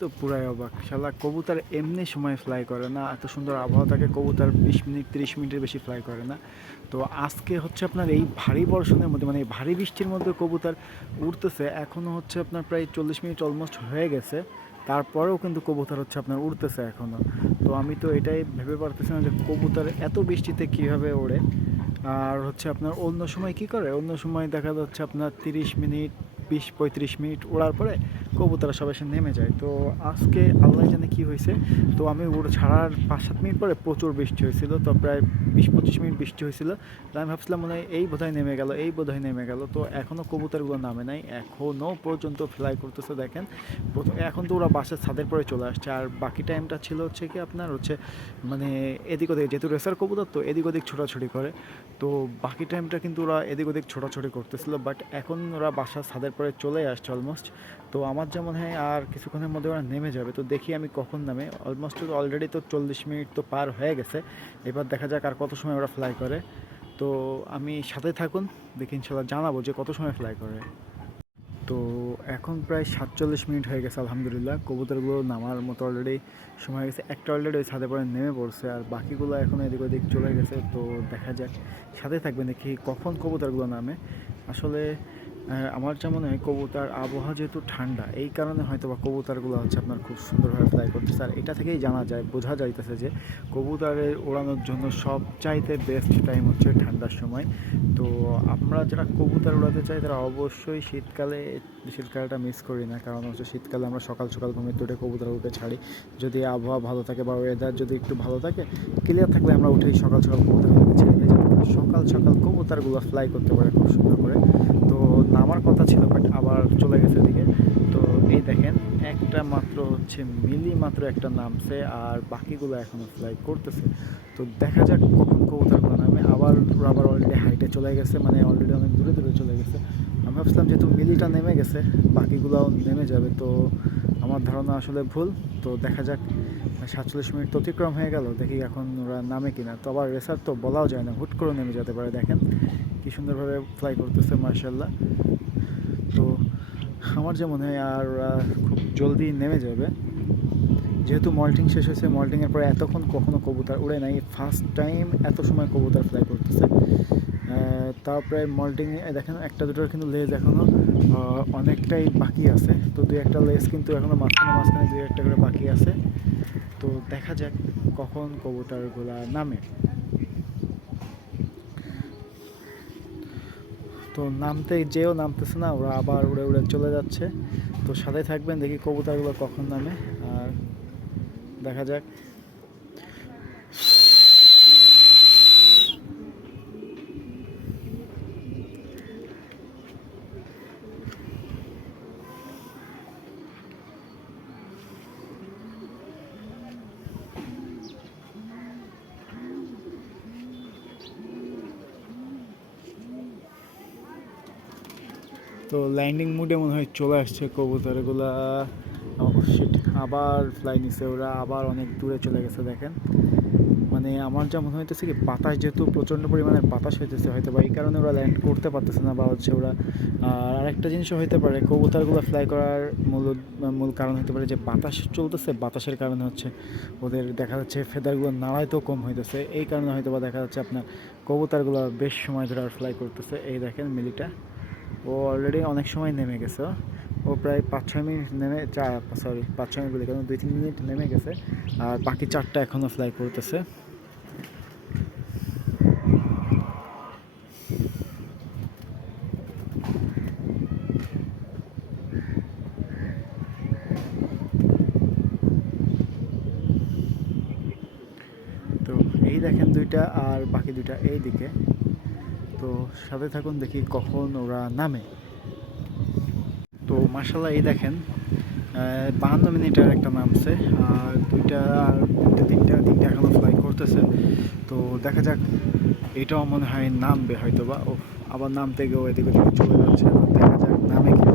তো পুরাই অবাক। শালা কবুতর এমনি সময় ফ্লাই করে না, এত সুন্দর আবহাওয়া থাকে, কবুতর বিশ মিনিট, তিরিশ মিনিটের বেশি ফ্লাই করে না। তো আজকে হচ্ছে আপনার এই ভারী বর্ষণের মধ্যে মানে এই ভারী বৃষ্টির মধ্যে কবুতর উড়তেছে এখনও হচ্ছে আপনার প্রায় চল্লিশ মিনিট অলমোস্ট হয়ে গেছে। তারপরেও কিন্তু কবুতর হচ্ছে আপনার উড়তেছে এখনও তো আমি তো এটাই ভেবে পারতেছি না যে কবুতর এত বৃষ্টিতে কীভাবে ওড়ে। আর হচ্ছে আপনার অন্য সময় কি করে? অন্য সময় দেখা যাচ্ছে আপনার তিরিশ মিনিট বিশ পঁয়ত্রিশ মিনিট ওড়ার পরে কবুতরা সব এসে নেমে যায়। তো আজকে আল্লাহ জানে কি হয়েছে। তো আমি ওর ছাড়ার পাঁচ সাত মিনিট পরে প্রচুর বৃষ্টি হয়েছিল। তো প্রায় বিশ পঁচিশ মিনিট বৃষ্টি হয়েছিল। তো আমি ভাবছিলাম মনে হয় এই বোধহয় নেমে গেল, এই বোধহয় নেমে গেল। তো এখনও কবুতরগুলো নামে নাই। এখনও পর্যন্ত ফ্লাই করতেছে, দেখেন। এখন তো ওরা বাসার ছাদের পরে চলে আসছে। আর বাকি টাইমটা ছিল হচ্ছে কি আপনার হচ্ছে মানে এদিক ওদিক, যেহেতু রেসার কবুতর, তো এদিক ওদিক ছোটাছুটি করে। তো বাকি টাইমটা কিন্তু ওরা এদিক ওদিক ছোটাছুটি করতেছিল। বাট এখন ওরা বাসার ছাদের পরে চলে আসছে অলমোস্ট তো আমার যেমন হয়, আর কিছুক্ষণের মধ্যে ওরা নেমে যাবে। তো দেখি আমি কখন নামে। অলমোস্ট অলরেডি তো চল্লিশ মিনিট তো পার হয়ে গেছে। এবার দেখা যাক আর কত সময় ওরা ফ্লাই করে। তো আমি সাথে থাকুন, দেখি ইনশাল্লাহ জানাব যে কত সময় ফ্লাই করে। তো এখন প্রায় সাতচল্লিশ মিনিট হয়ে গেছে, আলহামদুলিল্লাহ। কবুতরগুলো নামার মতো অলরেডি সময় হয়ে গেছে। একটা অলরেডি ওই ছাদে পরে নেমে পড়ছে, আর বাকিগুলো এখন এদিক ওদিক চলে গেছে। তো দেখা যাক, সাথে থাকবেন, দেখি কখন কবুতরগুলো নামে। আসলে আমার যেমন হয় কবুতার আবহাওয়া যেহেতু ঠান্ডা, এই কারণে হয়তো বা কবুতারগুলো হচ্ছে আপনার খুব সুন্দরভাবে ফ্লাই করতেছে। আর এটা থেকেই জানা যায়, বোঝা যাইতেছে যে কবুতারের ওড়ানোর জন্য সবচাইতে বেস্ট টাইম হচ্ছে ঠান্ডার সময়। তো আমরা যারা কবুতার উড়াতে চাই, তারা অবশ্যই শীতকালে, শীতকালটা মিস করি না। কারণ হচ্ছে শীতকালে আমরা সকাল সকাল ঘুমে তুলে কবুতর উঠে ছাড়ি। যদি আবহাওয়া ভালো থাকে বা ওয়েদার যদি একটু ভালো থাকে ক্লিয়ার থাকলে আমরা উঠেই সকাল সকাল কবুতর ছেড়ে। যাতে করে সকাল সকাল কবুতরগুলো ফ্লাই করতে পারে খুব সুন্দর করে। তো নামার কথা ছিল বাট আবার চলে গেছে এদিকে। তো এই দেখেন, একটা মাত্র হচ্ছে মিলি মাত্র একটা নামছে আর বাকিগুলো এখনও ফ্লাই করতেছে। তো দেখা যাক কখন কবুতরগুলো নামে। আবার আবার অলরেডি হাইটে চলে গেছে মানে অলরেডি অনেক দূরে দূরে চলে গেছে। আমি ভাবছিলাম যেহেতু মিলিটা নেমে গেছে, বাকিগুলোও নেমে যাবে, তো আমার ধারণা আসলে ভুল। তো দেখা যাক সাতচল্লিশ মিনিট অতিক্রম হয়ে গেল, দেখি এখন ওরা নামে কিনা। তো আবার রেসার তো বলাও যায় না, হুট করে নেমে যেতে পারে, দেখেন। কি সুন্দরভাবে ফ্লাই করতেছে মার্শাল্লাহ তো আমার যে মনে হয় আর খুব জলদি নেমে যাবে। যেহেতু মল্টিং শেষ হয়েছে, মল্টিংয়ের পরে এতক্ষণ কখনো কবুতর উড়ে নাই ফার্স্ট টাইম এত সময় কবুতর ফ্লাই করতেছে। প্রায় মল্টিং দেখেন, একটা দুটোর কিন্তু লেজ এখনও অনেকটাই বাকি আছে। তো দুই একটা লেজ কিন্তু এখনও মাঝখানে মাঝখানে দুই একটা করে বাকি আছে। তো দেখা যাক কখন কবুতরগুলা নামে। তো নামতে যেও নামতেছে না, ওরা আবার উড়ে উড়ে চলে যাচ্ছে। তো সাথে থাকবেন, দেখি কবুতরগুলো কখন নামে, আর দেখা যাক। তো ল্যান্ডিং মুডে মনে হয় চলে আসছে কবুতরগুলা। শিট আবার ফ্লাই নিছে ওরা, আবার অনেক দূরে চলে গেছে, দেখেন। মানে আমার যা মনে হইতেছে কি, বাতাস যেহেতু প্রচণ্ড পরিমাণে বাতাস হইতেছে, হয়তো বা এই কারণে ওরা ল্যান্ড করতে পারতেছে না, বা হচ্ছে ওরা আর আরেকটা জিনিসও হইতে পারে, কবুতরগুলো ফ্লাই করার মূল মূল কারণ হতে পারে যে বাতাস চলতেছে, বাতাসের কারণে হচ্ছে ওদের দেখা যাচ্ছে ফেদারগুলো নাড়াইতেও কম হইতেছে। এই কারণে হয়তো বা দেখা যাচ্ছে আপনার কবুতরগুলো বেশ সময় ধরে আর ফ্লাই করতেছে। এই দেখেন মিলিটা। ও অলরেডি অনেক সময় নেমে গেছে। ও। প্রায় পাঁচ ছয় মিনিট নেমে চার সরি পাঁচ ছয় মিনিট বলি, কারণ দুই তিন মিনিট নেমে গেছে। আর বাকি চারটা এখনও ফ্লাই করতেছে। তো এই দেখেন দুইটা আর বাকি দুইটা এই দিকে তো সাথে থাকুন, দেখি কখন ওরা নামে। তো মার্শাল্লাহ এই দেখেন বাহান্ন মিনিটের একটা নামছে, আর দুইটা আর দুইটা তিনটা তিনটা এখনও ফ্লাই করতেছে। তো দেখা যাক, এটাও মনে হয় নামবে হয়তো বা ও আবার নামতে গিয়েও এদিকে চলে যাচ্ছে দেখা যাক নামে কি।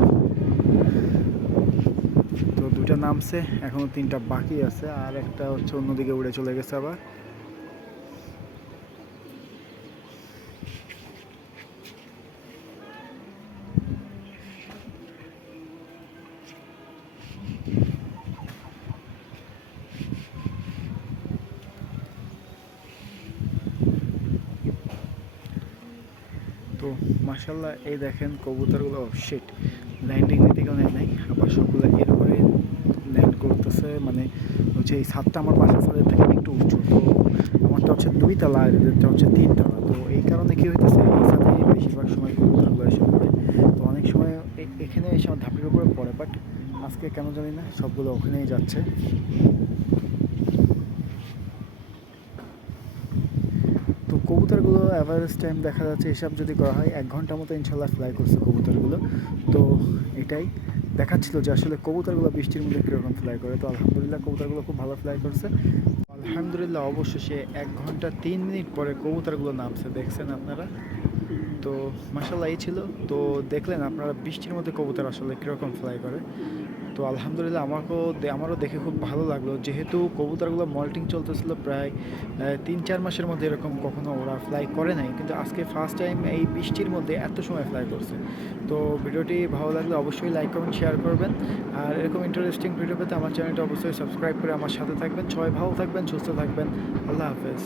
তো দুইটা নামছে এখনও তিনটা বাকি আছে, আর একটা হচ্ছে অন্যদিকে উড়ে চলে গেছে আবার। মাসাল্লাহ এই দেখেন কবুতরগুলো শিট ল্যান্ডিং নিতে নেয় নাই। আবার সবগুলো এর উপরে ল্যান্ড করতেছে মানে হচ্ছে এই ছাদটা আমার বাসার ছাদের থেকে একটু উঁচু। তো আমারটা হচ্ছে দুই তলা আর এদেরটা হচ্ছে তিন তলা। তো এই কারণে কী হইতেছে, এই ছাদে বেশিরভাগ সময় কবুতরগুলো এসে পড়ে। তো অনেক সময় এখানে এসে আমার ধাপের উপরে পড়ে বাট আজকে কেন জানি না, সবগুলো ওখানেই যাচ্ছে তো কবুতরগুলো অ্যাভারেজ টাইম দেখা যাচ্ছে হিসাব যদি করা হয়, এক ঘণ্টা মতো ইনশাল্লাহ ফ্লাই করছে কবুতরগুলো। তো এটাই দেখাচ্ছিল যে আসলে কবুতরগুলো বৃষ্টির মধ্যে কীরকম ফ্লাই করে। তো আলহামদুলিল্লাহ কবুতরগুলো খুব ভালো ফ্লাই করছে। আলহামদুলিল্লাহ অবশেষে এক ঘণ্টা তিন মিনিট পরে কবুতরগুলো নামছে, দেখছেন আপনারা? তো মাসাল্লাহ এই ছিল। তো দেখলেন আপনারা বৃষ্টির মধ্যে কবুতর আসলে কীরকম ফ্লাই করে। তো আলহামদুলিল্লাহ আমাকেও আমারও দেখে খুব ভালো লাগল। যেহেতু কবুতরগুলো মল্টিং চলতেছিল প্রায় তিন, চার মাসের মধ্যে এরকম কখনো ওরা ফ্লাই করে নাই। কিন্তু আজকে ফার্স্ট টাইম এই বৃষ্টির মধ্যে এত সময় ফ্লাই করছে। তো ভিডিওটি ভালো লাগলে অবশ্যই লাইক কমেন্ট শেয়ার করবেন। আর এরকম ইন্টারেস্টিং ভিডিও পেতে আমার চ্যানেলটা অবশ্যই সাবস্ক্রাইব করে আমার সাথে থাকবেন। সবাই ভালো থাকবেন, সুস্থ থাকবেন। আল্লাহ হাফেজ।